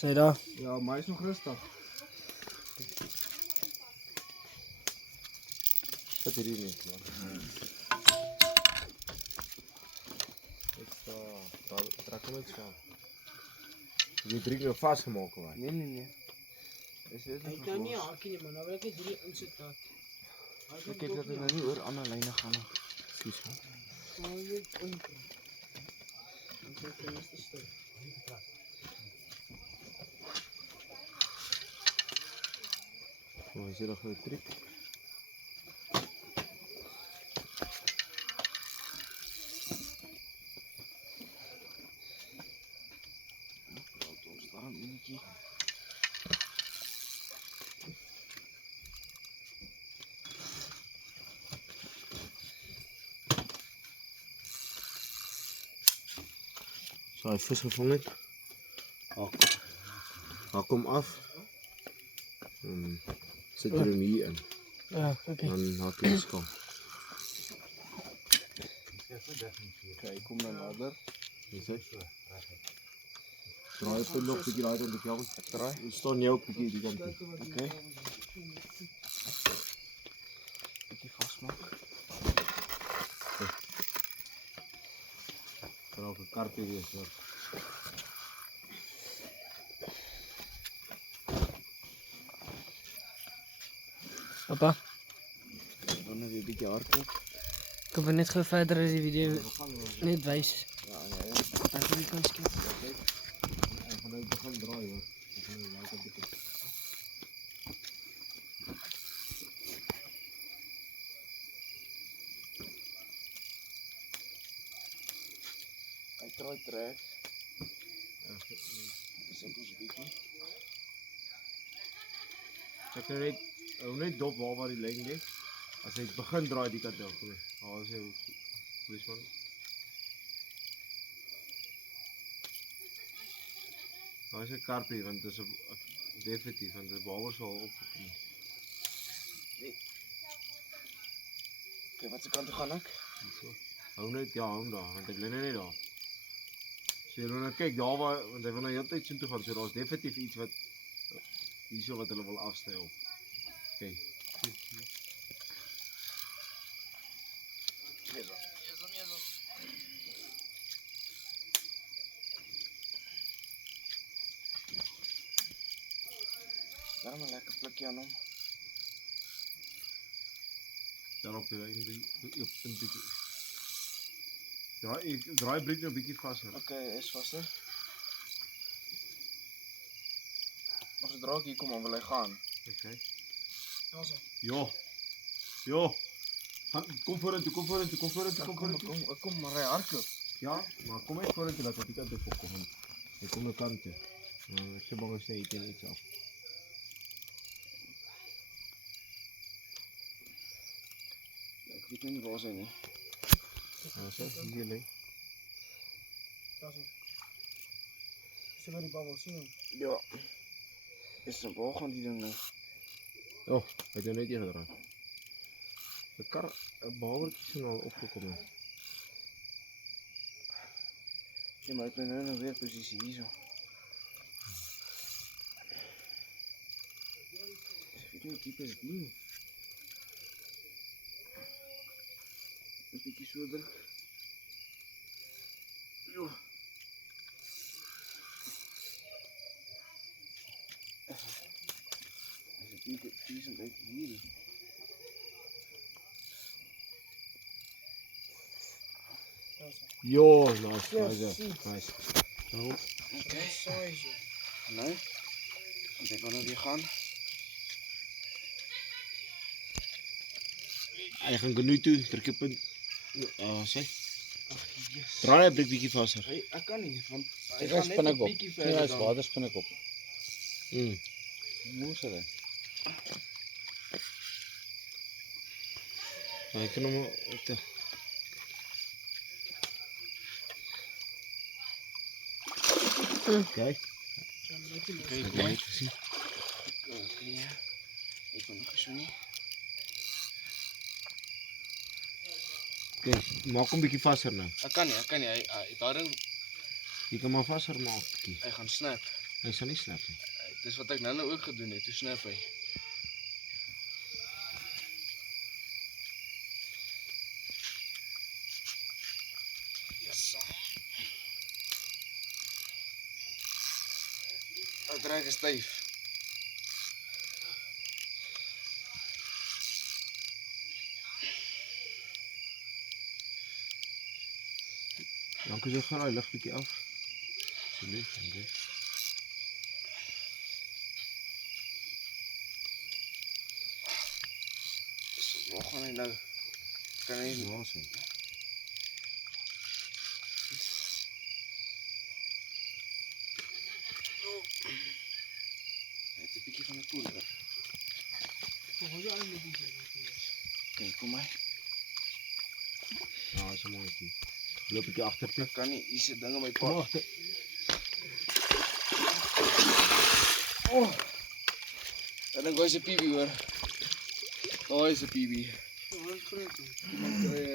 Sy daar? Ja, maar hy is nog rustig. Wat hierdie nie, man. Daar trek hom iets van. Die drie keer vasgemaak hoor. Nee. Is dit Hy kan nie hakie nie, man. Nou wil ek net hierdie insit dat. Ek het dat hy nou nie oor ander lyne gaan nie. Ekskuus. Maar jy weet inkom. Dan sê jy eerste stuk. Oh, is hier nog 'n trick? Ons daar 'n minuutjie. So hy vis gevang het. Hak hom af. Sit hom hier in. Ja, okay. Dan hak hy skaal. Kyk, kom nou nader. Dis hy. Draai op nog 'n bietjie daai kant toe. Ek draai. Ons staan jou 'n bietjie die kant toe. Okay. Bietjie vasmaak. Kan ook 'n karpie wees hoor. Papa, Dan nou weer 'n bietjie hardloop. ek wil net gou verder as die video net wys. Ja, nee. Ek wil kan skiet. Hy gaan nou begin draai hoor. Hy gaan nou laat 'n bietjie. Hy draai trek. Ja, Dis ook 'n bietjie. Ek hou net dop waar die lyn lê. As hy begin draai die kant toe, kom. Haal sy polisman. Daar is 'n karpie want dit is definitief want die bawers sal opkom. Kyk wat se kant toe gaan ek? So. Hou net ja, hou daar want ek lê net daar. So jy nou kyk daar waar want hy wil nou heeltyd so toe gaan. So daar's definitief iets wat hierso wat hulle wil afstyl. Kyk. Daarom 'n lekker plukkie aan hom. Daarop jy op punt bietjie. Draai breek nou 'n bietjie vas hoor. Okay, is vaster. As dit draak hier kom dan wil hy gaan. Okay. Daarso. Ja. Kom vorentoe, kom vorentoe. Ek kom maar hy hardloop. Ja, maar kom net vorentoe dat hy die kant toe kom. Hy kom na kant toe. Ek sê bang hy teen iets af. Ek weet nie waar hy nie. Ja, so hier lê. Daarso. Sien maar die babbel sien hom. Ja. Is 'n waar gaan die ding nou? Oh, hy het net hier gedraai. 'n babertjie sien al opgekom het. Ja, maar ek ben nou weer posisie hierso. Ek weet nie wat tipe is dit nie. 'n bietjie so druk. Jo. As ek dit is uit hier. Daarso. Jo, nice. Nice. Nou, Okay. Size. Nou. En ek gaan nou weer gaan. hy gaan genoeg toe, druk op punt. Sê. Ag, Jesus. Draai 'n bietjie vaser. Ek kan nie want hy Ek gaan is net 'n spinnekop. bietjie Ja, verder is dan. waterspinnekop. Mm. Moes dit. Hy kan hom op te. Kyk. Okay, Ek kom. het gesien. Okay. Ek kan nog so nie. Kyk, maak hom bietjie vaser nou. Ek kan nie. Hy daarin Jy kan maar vaser maak bietjie. hy gaan snap. Hy sal nie slap nie. Dis wat ek nou ook gedoen het, toe snap hy. Yes. Dat raak is styf. Dankie so graai lig bietjie af. Asseblief, dankie. Waar gaan hy nou? Kan hy nie. Waar sien? Hy het 'n bietjie van 'n poeder. Hoe jy aan met die ding? Kijk, kom maar. Ja, is 'n mooi koe. Loop bietjie agter toe. Ek kan nie, hier sit dinge op my Kom pad. agter. Oh! Ek dink hy is 'n PB hoor. Daar is 'n PB. Ja, dit is groot.